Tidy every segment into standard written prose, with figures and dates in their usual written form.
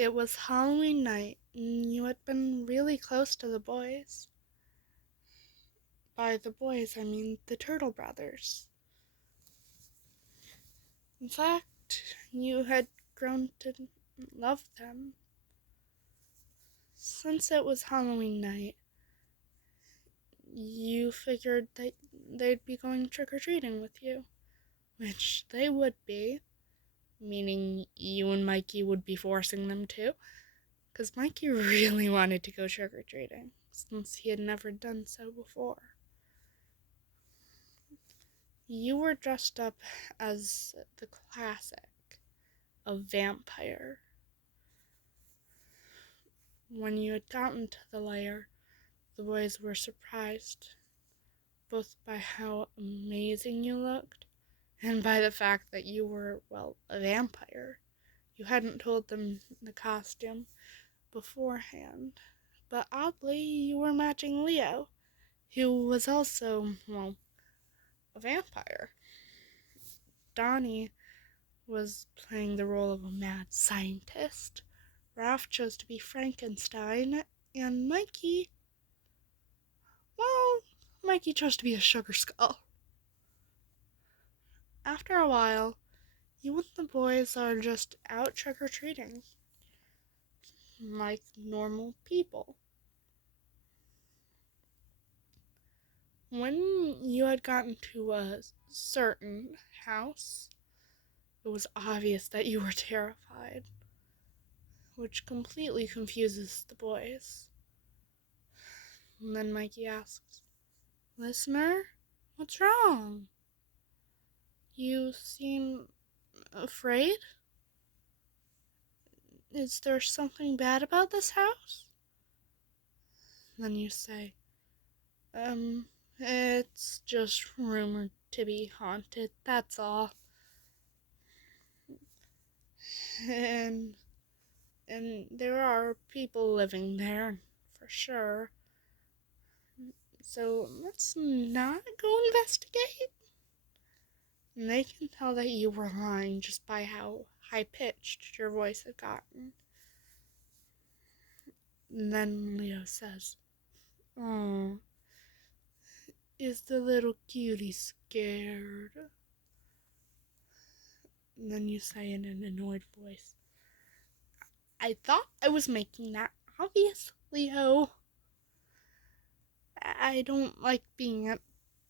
It was Halloween night, and you had been really close to the boys. By the boys, I mean the Turtle Brothers. In fact, you had grown to love them. Since it was Halloween night, you figured that they'd be going trick-or-treating with you, which they would be, meaning you and Mikey would be forcing them to, because Mikey really wanted to go trick-or-treating, since he had never done so before. You were dressed up as the classic, a vampire. When you had gotten to the lair, the boys were surprised, both by how amazing you looked, and by the fact that you were, well, a vampire. You hadn't told them the costume beforehand, but oddly, you were matching Leo, who was also, well, a vampire. Donnie was playing the role of a mad scientist. Ralph chose to be Frankenstein, and Mikey chose to be a sugar skull. After a while, you and the boys are just out trick-or-treating, like normal people. When you had gotten to a certain house, it was obvious that you were terrified, which completely confuses the boys. And then Mikey asks, "Listener, what's wrong? You seem afraid? Is there something bad about this house?" Then you say, it's just rumored to be haunted, that's all. And there are people living there, for sure. So let's not go investigate. And they can tell that you were lying just by how high-pitched your voice had gotten. And then Leo says, "Oh, is the little cutie scared?" And then you say in an annoyed voice, "I thought I was making that obvious, Leo. I don't like being at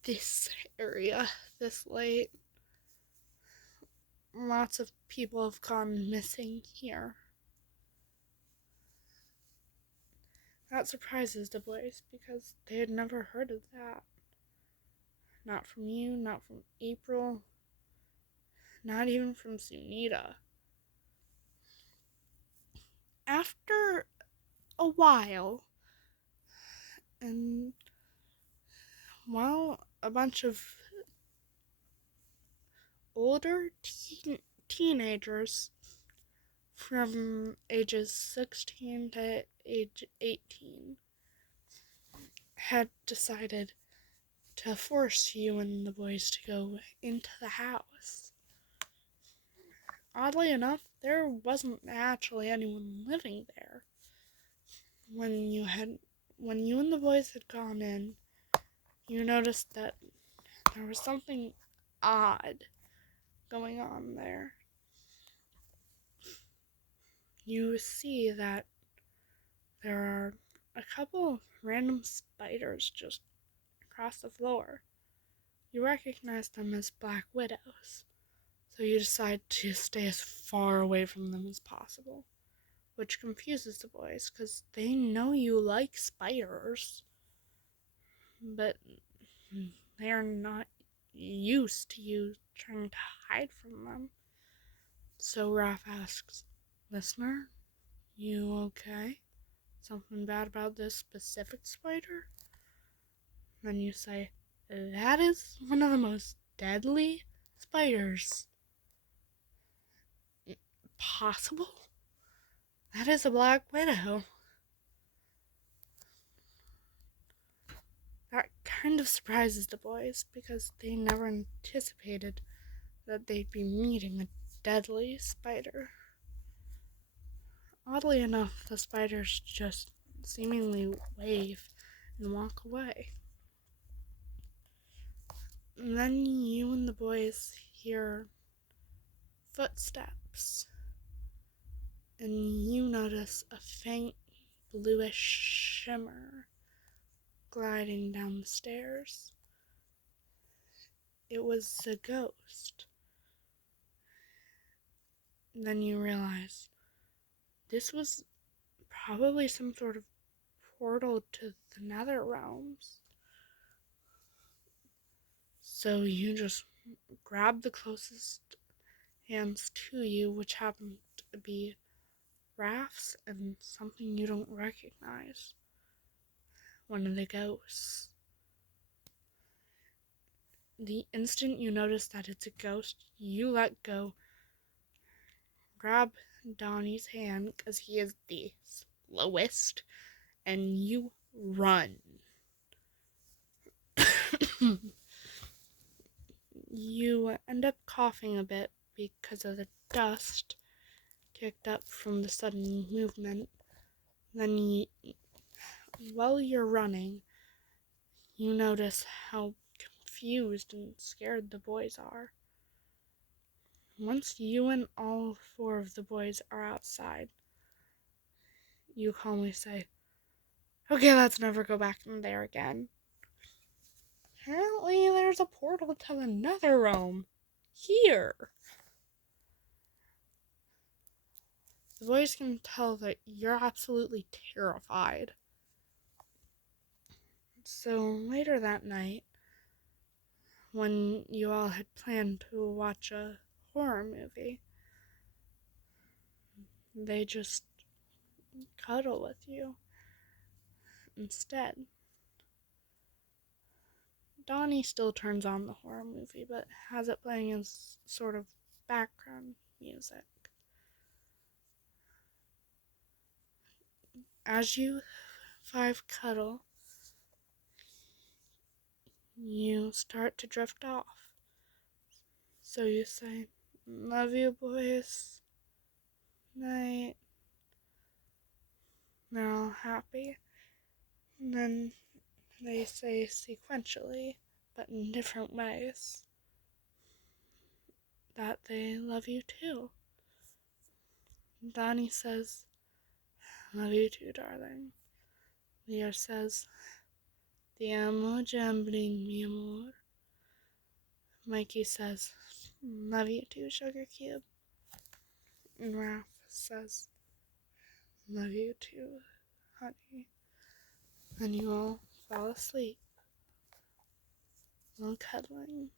this area this late. Lots of people have gone missing here." That surprises the boys because they had never heard of that. Not from you, not from April, not even from Sunita. After a while, and a bunch of older teenagers from ages 16 to age 18 had decided to force you and the boys to go into the house. Oddly enough, there wasn't actually anyone living there. When you and the boys had gone in, you noticed that there was something odd going on there. You see that there are a couple random spiders just across the floor. You recognize them as black widows, so you decide to stay as far away from them as possible, which confuses the boys because they know you like spiders, but they're not used to you trying to hide from them. So Raph asks, "Listener, you okay? Something bad about this specific spider?" Then you say, "That is one of the most deadly spiders possible. That is a black widow." That kind of surprises the boys because they never anticipated that they'd be meeting a deadly spider. Oddly enough, the spiders just seemingly wave and walk away. And then you and the boys hear footsteps, and you notice a faint bluish shimmer gliding down the stairs. It was a ghost. And then you realize this was probably some sort of portal to the nether realms. So you just grab the closest hands to you, which happen to be rafts and something you don't recognize. One of the ghosts. The instant you notice that it's a ghost, you let go, grab Donnie's hand because he is the slowest, and you run. You end up coughing a bit because of the dust kicked up from the sudden movement. Then, while you're running, you notice how confused and scared the boys are. Once you and all 4 of the boys are outside, you calmly say, "Okay, let's never go back in there again." Apparently, there's a portal to the nether realm here. The boys can tell that you're absolutely terrified. So later that night, when you all had planned to watch a horror movie, they just cuddle with you instead. Donnie still turns on the horror movie, but has it playing as sort of background music. As you 5 cuddle, you start to drift off. So you say, "Love you, boys. Night." They're all happy. And then they say sequentially, but in different ways, that they love you too. Donnie says, "Love you too, darling." Leo says, "Te amo, Jamblin, mi amor." Mikey says, "Love you too, Sugar Cube." And Raph says, "Love you too, honey." And you all fall asleep while cuddling.